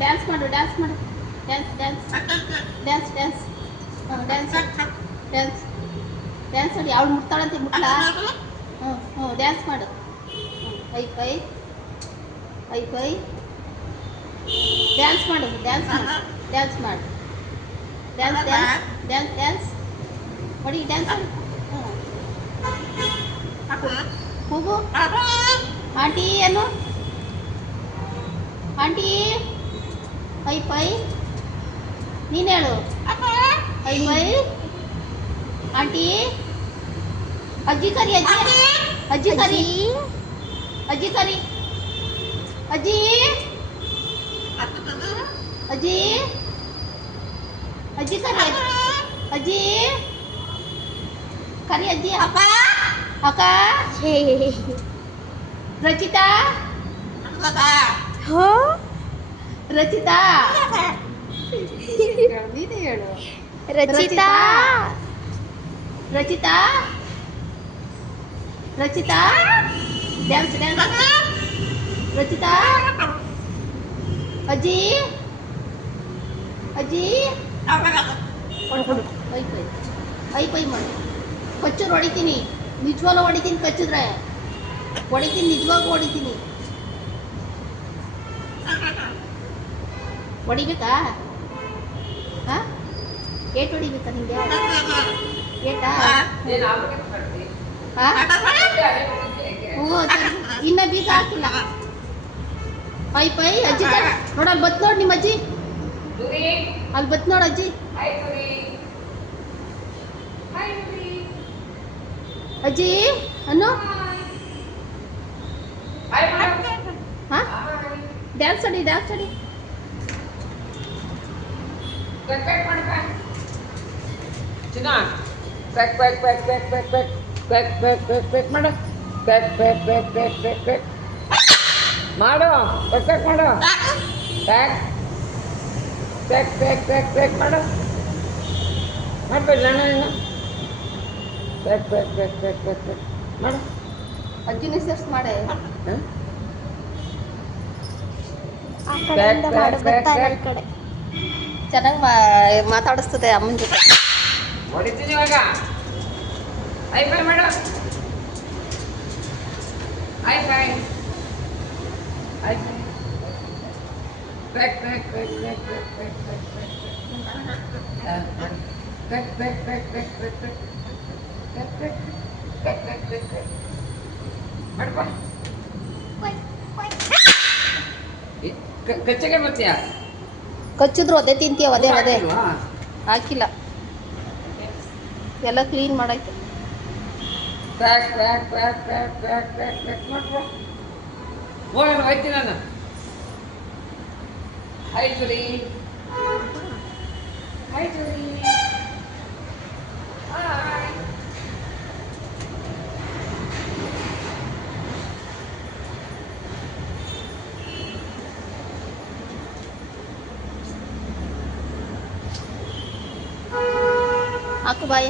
dance ಮಾಡು dance ಮಾಡು dance dance dance dance dance dance dance ಮಾಡಿ ಅವಳು ಮುಟ್ತಾಳಂತೆ ಮುಟ್ಲಾ ಡ್ಯಾನ್ಸ್ ಮಾಡು ಐ ಪೈ ಐ ಪೈ ಡ್ಯಾನ್ಸ್ ಮಾಡು ಡ್ಯಾನ್ಸ್ ಮಾಡು ಡ್ಯಾನ್ಸ್ ಮಾಡು ಡ್ಯಾನ್ಸ್ ಡ್ಯಾನ್ಸ್ ಡ್ಯಾನ್ಸ್ ಡ್ಯಾನ್ಸ್ ಮಾಡಿ ಡ್ಯಾನ್ಸ್ ಮಾಡು ಹೋಗು ಆಂಟಿ ಏನು ಆಂಟಿ ಐ ಪೈ ನೀನು ಹೇಳು ಐ ಪೈ ಆಂಟಿ ಅಜ್ಜಿ ಕರಿ ಅಜ್ಜಿ ಅಜ್ಜಿ ಕರಿ ಅಜ್ಜಿ ಕರಿ ಅಜ್ಜಿ ಅಜ್ಜಿ ಅಜ್ಜಿ ಕರಿ ಅಜ್ಜಿ ಕರಿ ಅಜ್ಜಿ ಅಕ್ಕ ಅಕ್ಕ ರಚಿತಾ ರಚಿತಾ ನೀನೇ ಹೇಳು ರಚಿತಾ ರಚಿತಾ ರಚಿತಾ ಡ್ಯಾನ್ಸ್ ಡ್ಯಾನ್ಸ್ ರಚಿತಾ ಅಜ್ಜಿ ಅಜ್ಜಿ ಐ ಪೈ ಐ ಪೈ ಮಾಡು ಕಚ್ಚರು ಹೊಡಿತೀನಿ ನಿಜವಾಗ್ಲೂ ಹೊಡಿತೀನಿ ಕಚ್ಚಿದ್ರೆ ಹೊಡಿತೀನಿ ನಿಜವಾಗ್ಲೂ ಹೊಡಿತೀನಿ ಹೊಡಿಬೇಕಾ ಹಾಂ ಏಟ್ ಹೊಡಿಬೇಕಾ ನಿಂಗೆ ಏಟಾ ಹಾಂ ಹ್ಞೂ ಇನ್ನ ಬೀಗ ಹಾಕಿಲ್ಲ ಐ ಪೈ ಅಜ್ಜಿ ನೋಡ ಅಲ್ಲಿ ಬತ್ ನೋಡಿ ನಿಮ್ಮ ಅಜ್ಜಿ ಅಲ್ಲಿ ಬತ್ ನೋಡು ಅಜ್ಜಿ ಅಜ್ಜಿ ಅನ್ನು ಹಾಂ ಡ್ಯಾನ್ಸ್ ಆಡಿ ಡ್ಯಾನ್ಸ್ ಆಡಿ ಚಿನ್ನ pack pack pack pack pack pack pack pack pack pack ಮಾಡು pack pack pack pack pack pack ಮಾಡು ಪ್ಯಾಕ್ ಪ್ಯಾಕ್ ಮಾಡು pack pack pack pack pack ಮಾಡು ಮಾಡ್ಬೇಡ ನಾನು pack pack pack pack pack pack ಮಾಡು ಅಜ್ಜಿನ ಸರ್ಚ್ ಮಾಡೆ ಪ್ಯಾಕ್ ಪ್ಯಾಕ್ ಪ್ಯಾಕ್ ಪ್ಯಾಕ್ ಕಡೆ ಚೆನ್ನಾಗಿ ಮಾತಾಡಿಸ್ತದೆ ಅಮ್ಮನ ಜೊತೆ ಹೊಡಿತೀನಿ ಇವಾಗ ಐ ಫೈ ಮಾಡು ಐ ಫೈ ಐ ಫೈ pack pack pack pack pack pack pack pack pack pack pack pack pack pack pack pack pack ಮಾಡಪ್ಪ ಕಚ್ಚಗೆ ಬರ್ತೀಯಾ ಕಚ್ಚಿದ್ರು ಅದೇ ತಿಂತೀಯ ಅದೇ ಅದೇ ಹಾಕಿಲ್ಲ ಎಲ್ಲ ಕ್ಲೀನ್ ಮಾಡೈತೆ pack pack pack pack pack pack pack ಮಾಡ್ಕೊ ಹೋಗೋಣ ಹೋಯ್ತೀನಿ ನಾನು ಹಾಯ್ ಜುರಿ ಹಾಯ್ ಜುರಿ ಹಾಯ್ ಹಾಕು ಬಾಯ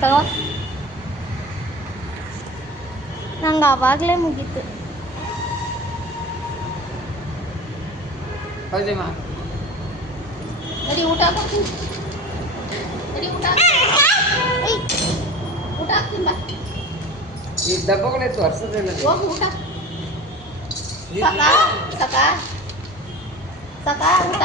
ತಗೋ ನಂಗೆ ಆವಾಗಲೇ ಮುಗೀತು ಹೌದಮ್ಮ ನಡಿ ಊಟ ಹಾಕ್ತೀನಿ ನಡಿ ಊಟ ಊಟ ಹಾಕ್ತೀನಿ ಬಾ ಈ ಡಬ್ಬಗಳೇ ತೋರಿಸೋದಿಲ್ಲ ಹೋಗು ಊಟ ಸಾಕಾ ಸಾಕಾ ಸಾಕಾ ಊಟ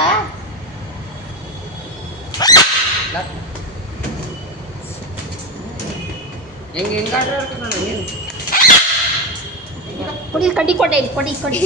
ಹೆಂಗೆ ಹೆಂಗಾಡ್ರೆ ನೋಡಿ ನೀನು ಕೊಡಿ ಕಡ್ಡಿ ಕೊಟ್ಟೆ ಕೊಡಿ ಕೊಡಿ